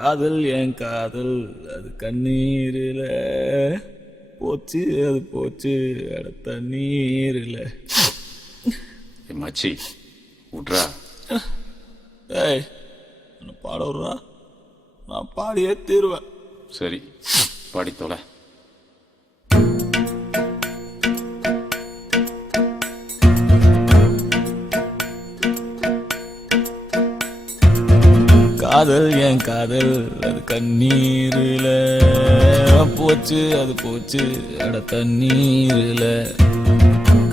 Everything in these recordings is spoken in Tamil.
காதல் என் காதல் அது கண்ணீரில் போச்சு, அது போச்சு அட தண்ணீரில். மச்சி விட்றா. ஏய் என்ன பாட விட்றா, நான் பாடியே தீருவேன். சரி பாடித்தோல. காதல் என் காதல் அது கண்ணீரில் போச்சு, அது போச்சு அட தண்ணீரில்.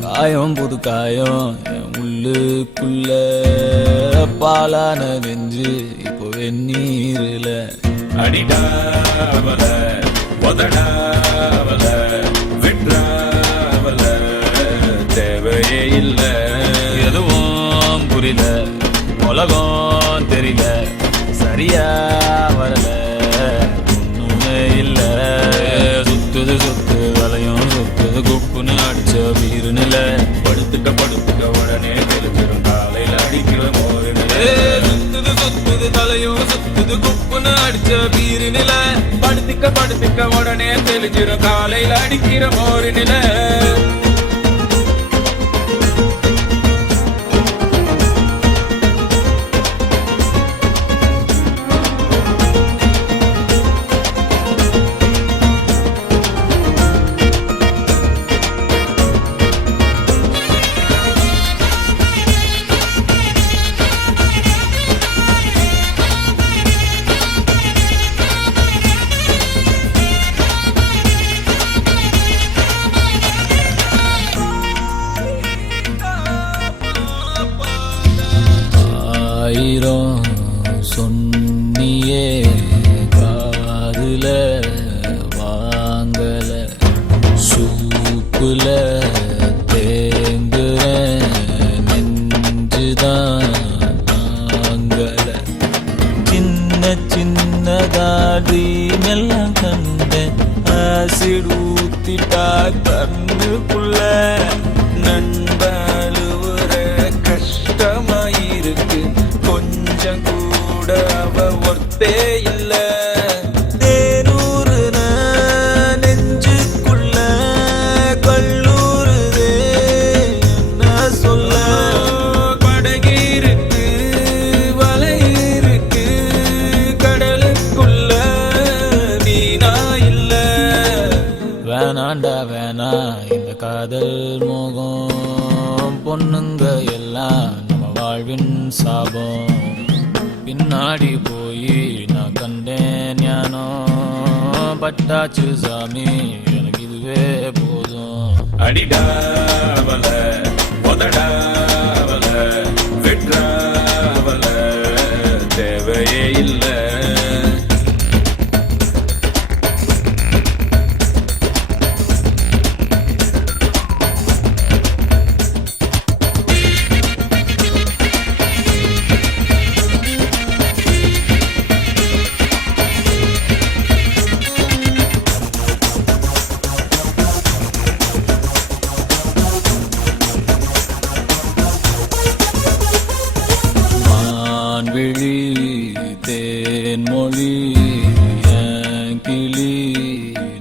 காயம் புது காயம் என் உள்ளுக்குள்ள பாலான நெஞ்சு இப்போ வெந்நீரில். அடிடாவல உதடாவல விட்ராவல தேவையே இல்லை. எதுவும் புரியல, உலகம் தெரியல, சரியா வரல, ஒண்ணுமே இல்ல. சுத்துது சுத்து வலையும் சுத்துது குப்புன்னு அடிச்ச வீரு நில. படுத்துக்க படுத்துக்க உடனே தெரிஞ்சிடும் காலையில் அடிக்கிற மோரு நில. சுத்துது சுத்துது தலையும் சுத்துது குப்புன்னு அடிச்ச வீரு நில. படுத்துக்க படுத்துக்க உடனே தெரிஞ்சிடும் காலையில் அடிக்கிற மோரு நில. ஆயிரம் சொன்னியே காதுல வாங்கல, சூப்புல தேங்குற நெஞ்சுதான் தாங்கல. சின்ன சின்னதாடி மெல்லாம் கண்டேன், ஆசிட் ஊத்திட்டா கண்ணுக்குள்ள. நண்பழுவுற கஷ்டமாயிருக்கு, கொஞ்சம் கூட அவ ஒர்த்தே இல்ல. தேனூறுன நெஞ்சுக்குள்ள கல்லூருதே என்ன சொல்ல. படகிருக்கு வலை இருக்கு கடலுக்குள்ள வீணா இல்ல. வேணாண்டா வேணா இந்த காதல் மோகம், பொண்ணுங்க எல்லாம் நம்ம வாழ்வின் சாபம். பின்னாடி போய் நான் கண்டேன் ஞானம், பட்டாச்சு சாமி எனக்கு இதுவே போதும். அடிடாவல உதடாவல விட்ராவல தேவையே இல்லை. மான்விழி தேன்மொழி என் கிளி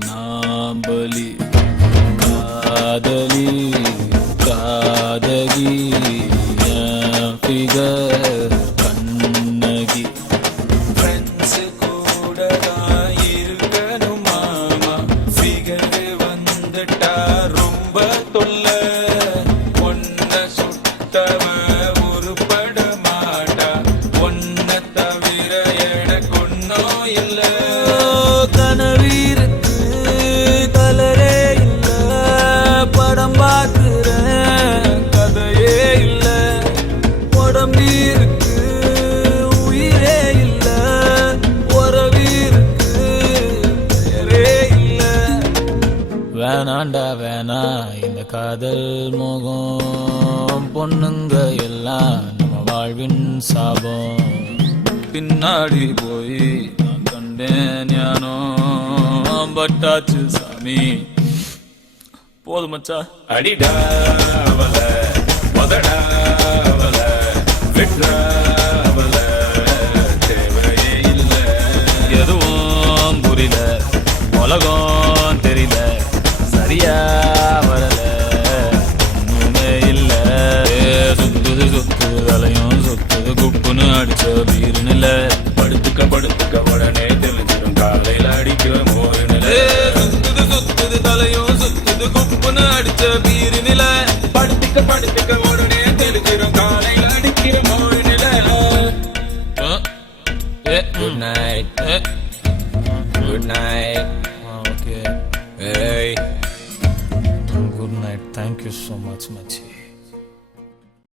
நாம்பலி, காதலி காதகி என் ஃபிகர் கண்ணகி. ஃப்ரெண்ட்ஸ் கூட தான் இருக்கணும் மாமா, ஃபிகர் வந்துட்டா ரொம்ப தொல்ல. ஒன்ன சுட்டவ உருப்பட மாட்டா, ஒன்ன தவிர எனக்கு ஒன்னும் இல்ல. கனவீருக்கு கலரே இல்ல, படம் பார்க்கிறேன் கதையே இல்ல. உடம்பீருக்கு உயிரே இல்ல, உறவீருக்கு பேரே இல்ல. வேணாண்டா வேணா இந்த காதல் மோகம், பொண்ணுங்க எல்லாம் நம்ம வாழ்வின் சாபம். பின்னாடி போய் நான் கண்டேன் ஞானம், பட்டாச்சு சாமி போதும் மச்சா. அடிடாவல உதடாவல விட்ராவல தேவையே இல்லை. புரியல உலகம் தெரியல சரியா வரல ஒண்ணுமே இல்ல சுத்துது சுத்துது தலையும் சுத்துது குப்புன்னு அடிச்ச பீரு நில படுத்துக்க உடனே தெளிஞ்சிரும் காலையில அடிக்கிற மோரு நில சுத்துது சுத்துது தலையும் சுத்துது குப்புன்னு அடிச்ச பீரு நில படுத்துக்க உடனே தெளிஞ்சிரும் காலையில அடிக்கிற மோரு நில good night good night okay ஏய் good night thank you so much மச்சி